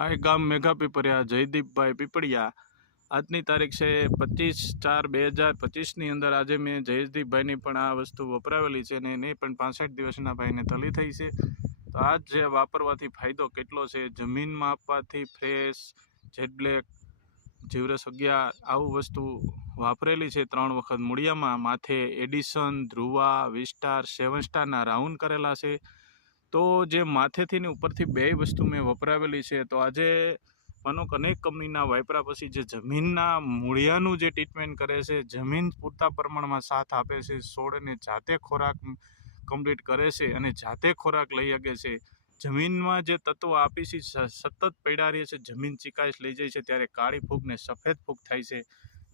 આ એક ગામ મેઘા પીપરિયા જયદીપભાઈ પીપળિયા. આજની તારીખ છે પચીસ ચાર બે હજાર પચીસની અંદર આજે મેં જયદીપભાઈની પણ આ વસ્તુ વપરાવેલી છે અને એની પણ પાસઠ દિવસના ભાઈને તલી થઈ છે. તો આ જે વાપરવાથી ફાયદો કેટલો છે? જમીનમાં આપવાથી ફ્રેશ જેટ બ્લેક જીવરસ અગિયાર આવું વસ્તુ વાપરેલી છે ત્રણ વખત મૂળિયામાં. માથે એડિશન, ધ્રુવા, વિસ્ટાર, સેવન સ્ટારના રાઉન્ડ કરેલા છે. તો જે માથેથી ને ઉપરથી બે વસ્તુ મેં વપરાવેલી છે, તો આજે માનો કે અનેક કંપનીના વાપરા પછી જે જમીનના મૂળિયાનું જે ટ્રીટમેન્ટ કરે છે, જમીન પૂરતા પ્રમાણમાં સાથ આપે છે છોડને જાતે ખોરાક કમ્પ્લીટ કરે છે અને જાતે ખોરાક લઈ શકે છે. જમીનમાં જે તત્વો આપી છે સતત પડ્યા છે, જમીન ચિકાશ લઈ જાય છે, ત્યારે કાળી ફૂગ ને સફેદ ફૂગ થાય છે.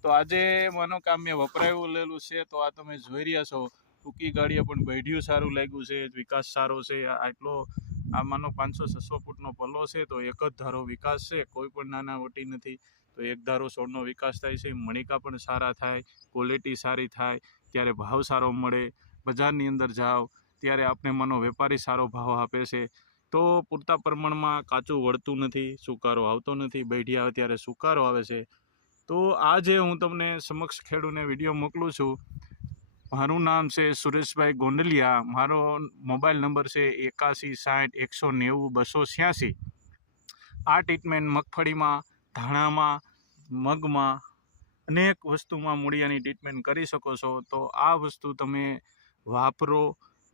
તો આજે માનો મેં વપરાયું લેલું છે, તો આ તમે જોઈ રહ્યા છો. ટૂંકી ગાડીએ પણ બૈઢિયું સારું લાગ્યું છે, વિકાસ સારો છે. આટલો, આ માનો પાંચસો છસો ફૂટનો પલ્લો છે, તો એક જ ધારો વિકાસ છે, કોઈ પણ નાના વટી નથી. તો એક ધારો છોડનો વિકાસ થાય છે, મણિકા પણ સારા થાય ક્વોલિટી સારી થાય, ત્યારે ભાવ સારો મળે, બજારની અંદર જાઓ, ત્યારે આપણે માનો વેપારી સારો ભાવ આપે છે. તો પૂરતા પ્રમાણમાં કાચું વળતું નથી, સુકારો આવતો નથી બેઢી આવે ત્યારે સુકારો આવે છે. તો આ જે હું તમને સમક્ષ ખેડૂને વીડિયો મોકલું છું. મારું નામ છે સુરેશભાઈ ગોંડલિયા. મારો મોબાઈલ નંબર છે એકાસી સાઠ એકસો નેવું બસો છ્યાસી. આ ટ્રીટમેન્ટ મગફળીમાં, ધાણામાં, મગમાં અનેક વસ્તુમાં મૂળિયાની ટ્રીટમેન્ટ કરી શકો છો. તો આ વસ્તુ તમે વાપરો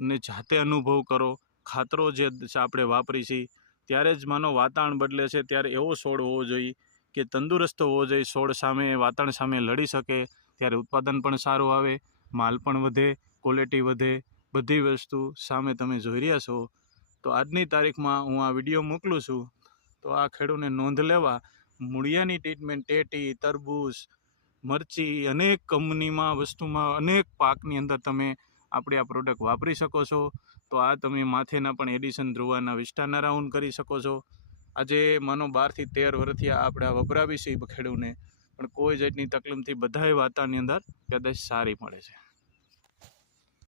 ને જાતે અનુભવ કરો. ખાતરો જે આપણે વાપરી છીએ ત્યારે જ માનો વાતાવરણ બદલે છે. ત્યારે એવો છોડ હોવો જોઈએ કે તંદુરસ્ત હોવો જોઈએ. છોડ સામે, વાતાવરણ સામે લડી શકે, ત્યારે ઉત્પાદન પણ સારું આવે. માલ પણ વધે ક્વોલિટી વધે, બધી વસ્તુ સામે તમે જોઈ રહ્યા છો. તો આજની તારીખમાં હું આ વીડિયો મોકલું છું. તો આ ખેડૂને નોંધ લેવા મૂળિયાની ટ્રીટમેન્ટ ટેટી, તરબૂચ, મરચી અનેક કંપનીમાં, વસ્તુમાં, અનેક પાકની અંદર તમે આપણી આ પ્રોડક્ટ વાપરી શકો છો. તો આ તમે માથેના પણ એડિશન ધ્રુવાના વિસ્તારના રાઉન્ડ કરી શકો છો. આજે માનો બારથી તેર વર્ષથી આપણે આ વપરાવી છીએ ખેડૂને. પણ કોઈ જાતની તકલીફથી બધાય વાતાની અંદર કદાચ સારી મળે છે.